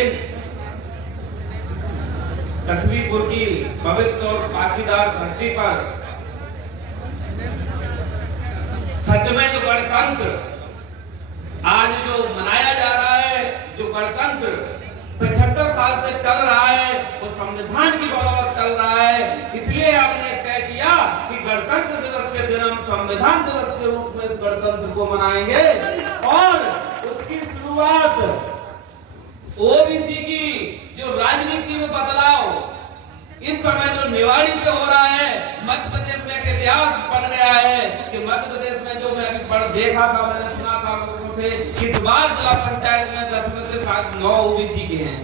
दिन तस्वीरपुर की पवित्र और पाकीदार धरती पर सच में जो गणतंत्र आज जो मनाया जा रहा है, जो गणतंत्र 75 साल से चल रहा है, वो संविधान की बदौलत चल रहा है। इसलिए हमने तय किया कि गणतंत्र दिवस के दिन हम संविधान दिवस के रूप में इस गणतंत्र को मनाएंगे और उसकी शुरुआत ओबीसी की जो राजनीति में बदलाव इस समय जो निवाड़ी से हो रहा है, मध्य प्रदेश में एक इतिहास बन गया है कि मध्य प्रदेश में जो मैं अभी पढ़ देखा था, मैंने सुना था लोगों से, इस बार जिला पंचायत में 10 में से 9 ओबीसी के हैं।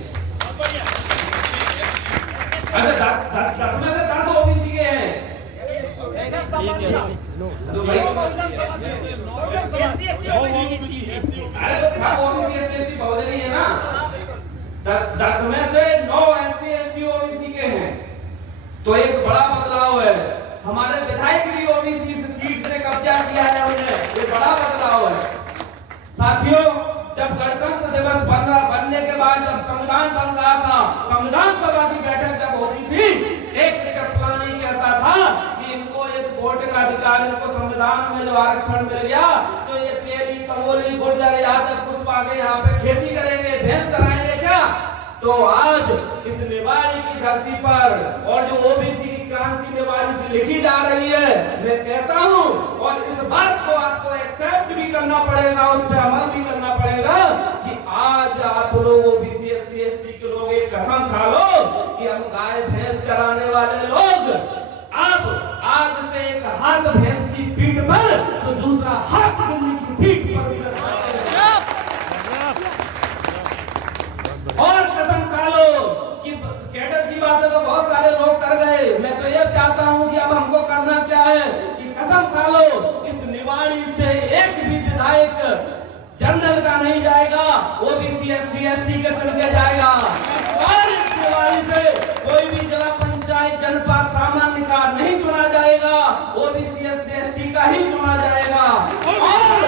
अच्छा 10 में से 10 ओबीसी के हैं तो भाई अरे तो सब ओबीसी एससी बहुजनी है ना। 10 में से 9 एससी एसटी ओबीसी के हैं तो एक बड़ा बदलाव है। हमारे विधायक भी ओबीसी से सीट से कब्जा किया है उन्हें, ये बड़ा बदलाव है। साथियों, जब गणतंत्र दिवस बनने के बाद जब संविधान बन रहा था, संविधान सभा की बैठक जब होती थी, एक कृपलानी कहता था कि इनको एक वोट का अधिकार, इनको संविधान में जो आरक्षण मिल गया तो ये तेली कमोली गुर्जर यादव कुछ आगे यहाँ पे खेती करेंगे, भैंस चराएंगे क्या। तो आज इस निवाड़ी की धरती पर और जो ओबीसी की क्रांति निवाड़ी से लिखी जा रही है, मैं कहता हूं और इस बात को आपको एक्सेप्ट भी करना पड़ेगा, उस पर अमल भी करना पड़ेगा कि आज आप लोग ओबीसी एससी एसटी के लोग एक कसम खा लो कि हम गाय भैंस चराने वाले लोग अब आज से एक हाथ भैंस की पीठ पर तो दूसरा हाथ दिल्ली की सीट पर भी लगा और कसम खा लो कि कैडर की बातें तो बहुत सारे लोग कर गए, मैं तो ये चाहता हूं कि अब हमको करना क्या है कि कसम खा लो इस निवाड़ी से एक भी विधायक जनरल का नहीं जाएगा, ओबीसी एससी एसटी का चुन के जाएगा और इस निवाड़ी से कोई भी जिला पंचायत जनपद सामान्य का नहीं चुना जाएगा, ओबीसी एससी एसटी का ही चुना जाएगा। और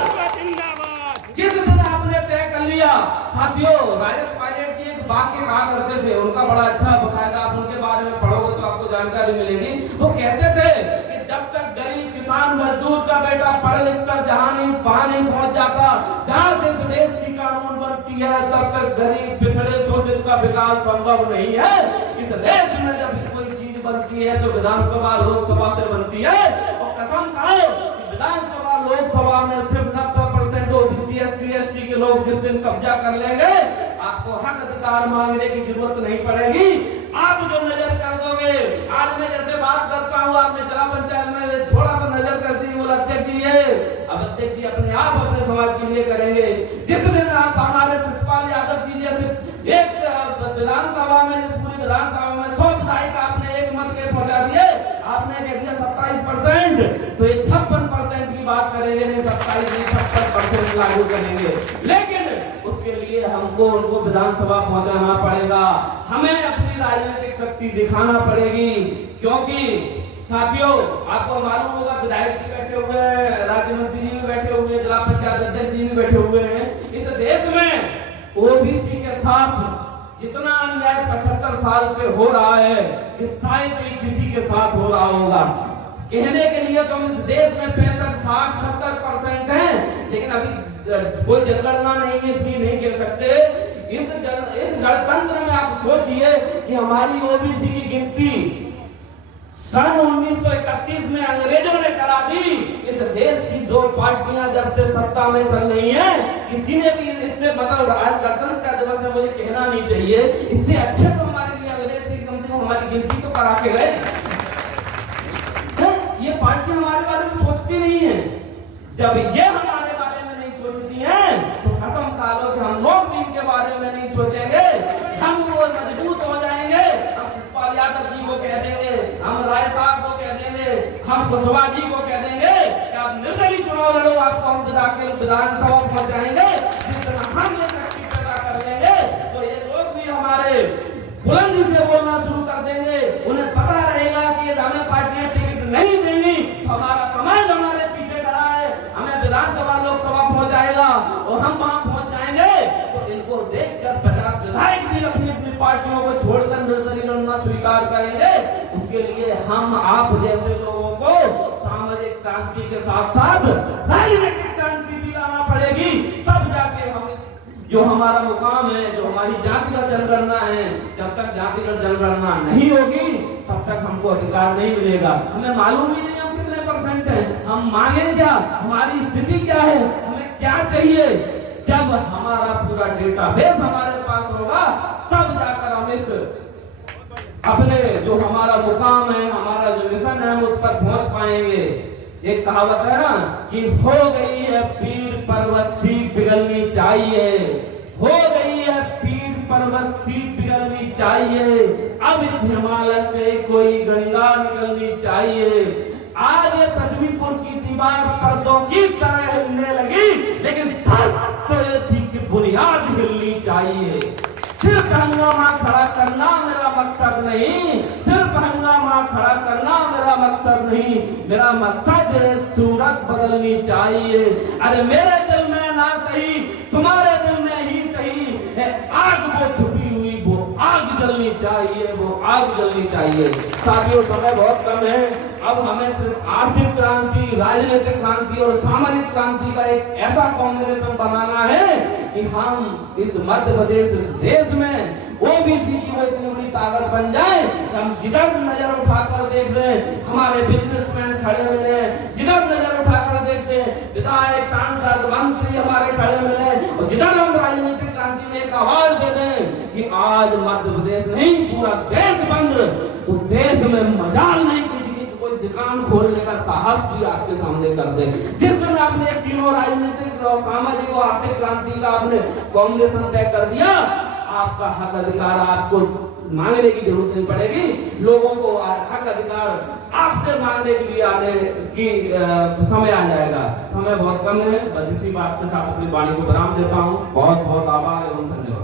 जिस दिन आपने तय कर लिया, साथियों राजेश पायलट जी एक वाक्य कहा करते थे, उनका बड़ा अच्छा शायद आप उनके बारे में पढ़ोगे तो आपको जानकारी मिलेगी। वो कहते थे कि जब तक गरीब किसान मजदूर का बेटा पढ़ लिख कर जहां नहीं पहुंच जाता, जहां से इस देश की कानून बनती है, तब तक गरीब पिछड़े शोषित का विकास संभव नहीं है। इस देश में जब कोई चीज बनती है तो विधानसभा लोकसभा से बनती है और कसम खाओ कि विधानसभा लोकसभा में सिर्फ 90% ओबीसी एससी एसटी के लोग जिस दिन कब्जा कर लेंगे, आपको हक अधिकार मांगने की जरूरत नहीं पड़ेगी। आप जो नजर कर दोगे, आज मैं जैसे बात करता हूँ, आपने जिला पंचायत में थोड़ा सा नजर कर दी, बोला अध्यक्ष जी ये, अब अध्यक्ष जी अपने आप अपने समाज के लिए करेंगे। जिस दिन आप हमारे शिषपाल यादव जी जैसे एक विधानसभा में पूरी विधानसभा में 100 विधायक आपने एक मत के पहुंचा दिए, आपने कह दिया 27%, तो ये 56% की बात करेंगे, नहीं 27 नहीं 70% लागू करेंगे। लेकिन उसके लिए हमको उनको विधानसभा पहुंचाना पड़ेगा, हमें अपनी राजनीतिक शक्ति दिखाना पड़ेगी। क्योंकि साथियों आपको मालूम होगा विधायक जी बैठे हुए हैं, राज्य मंत्री जी भी बैठे हुए हैं, जिला पंचायत अध्यक्ष जी भी बैठे हुए हैं। इस देश में ओबीसी के साथ जितना अन्याय 75 साल से हो रहा है, इस शायद ही किसी के साथ हो रहा होगा। कहने के लिए तो हम इस देश में 65, 60, 70% है, लेकिन अभी कोई जनगणना नहीं है इसलिए नहीं कह सकते। इस गणतंत्र में आप सोचिए कि हमारी ओबीसी की गिनती सन 1931 में अंग्रेजों ने करा दी। इस देश की 2 पार्टियां जब से सत्ता में चल रही हैं, किसी ने भी इससे मतलब आज गणतंत्र का दिवस है मुझे कहना नहीं चाहिए, इससे अच्छे तो हमारे लिए अंग्रेज थे, कम से कम हमारी गिनती तो करा के गए। ये पार्टी हमारे बारे में सोचती नहीं है। जब ये हमारे बारे में नहीं सोचती हैं, तो कसम खा लो कि हम लोग भी इनके बारे में नहीं सोचेंगे, हम वो मजबूत हो जाएंगे। हम शिषपाल यादव जी को कह देंगे, हम राय साहब को कह देंगे, हम कुशवाहा जी को कह देंगे कि आप निर्दलीय चुनाव लड़ो, आपको हम विधानसभा पहुंचाएंगे। जितना हम ये शक्ति पैदा कर लेंगे तो ये लोग भी हमारे बुलंदी से बोलना शुरू कर देंगे। उन्हें पता रहेगा कि हमें पार्टियां टिकट नहीं देंगी, हमारा समाज हमारे पीछे खड़ा है, हमें विधानसभा लोकसभा पहुंचाएगा और हम वहां पहुंच जाएंगे तो इनको देखकर 50 विधायक भी हम आप जैसे लोगों को सामाजिक क्रांति के साथ साथ राजनीतिक क्रांति भी लाना पड़ेगी, तब जाके हम जो हमारा मुकाम है, जो हमारी जातिगत जनगणना है, जब तक जातिगत जनगणना नहीं होगी तब तक हमको अधिकार नहीं मिलेगा। हमें मालूम ही नहीं हम कितने परसेंट हैं, हम मांगे क्या, हमारी स्थिति क्या है, हमें क्या चाहिए। जब हमारा पूरा डेटाबेस हमारे पास होगा तब जाकर हम इस अपने जो हमारा मुकाम है, हमारा जो मिशन है, हम उस पर पहुंच पाएंगे। एक कहावत है ना कि हो गई है पीर पर्वत सी पिघलनी चाहिए, हो गई है पीर पर्वत सी पिघलनी चाहिए, अब इस हिमालय से कोई गंगा निकलनी चाहिए। आज ये पृथ्वीपुर की दीवार पर्दों की तरह हिलने लगी, लेकिन तो ये थी कि बुनियाद हिलनी चाहिए। सिर्फ हंगामा खड़ा करना मेरा मकसद नहीं, सिर्फ हंगामा खड़ा करना मेरा मकसद नहीं, मेरा मकसद है सूरत बदलनी चाहिए। अरे मेरे दिल में ना सही, तुम्हारे दिल में ही सही है आग, वो छुपी हुई वो आग जलनी चाहिए, वो आग जलनी चाहिए। साथियों समय बहुत कम है, अब हमें सिर्फ आर्थिक क्रांति, राजनीतिक क्रांति और सामाजिक क्रांति का एक ऐसा कॉम्बिनेशन बनाना है कि हम इस मध्य प्रदेश, इस देश में ओबीसी की वो इतनी बड़ी ताकत बन जाए कि हम जिधर नजर उठाकर देखते हैं हमारे बिजनेसमैन खड़े मिले, जिधर नजर उठाकर देखते हैं विधायक, सांसद, मंत्री हमारे खड़े मिले, और जिधर हम राजनीतिक क्रांति में एक आवाज दे दें कि आज मध्य प्रदेश नहीं पूरा देश बंद, तो देश में मजाल नहीं किसी कोई दुकान खोलने का साहस भी आपके सामने कर दे। जिस दिन आपने तीनों राजनीतिक और सामाजिक और आर्थिक क्रांति का आपने कॉम्बिनेशन तय कर दिया, आपका हक अधिकार आपको मांगने की जरूरत नहीं पड़ेगी। लोगों को हक अधिकार आपसे मांगने के लिए आने की समय आ जाएगा। समय बहुत कम है, बस इसी बात के साथ अपनी वाणी को विराम देता हूँ। बहुत बहुत आभार एवं धन्यवाद।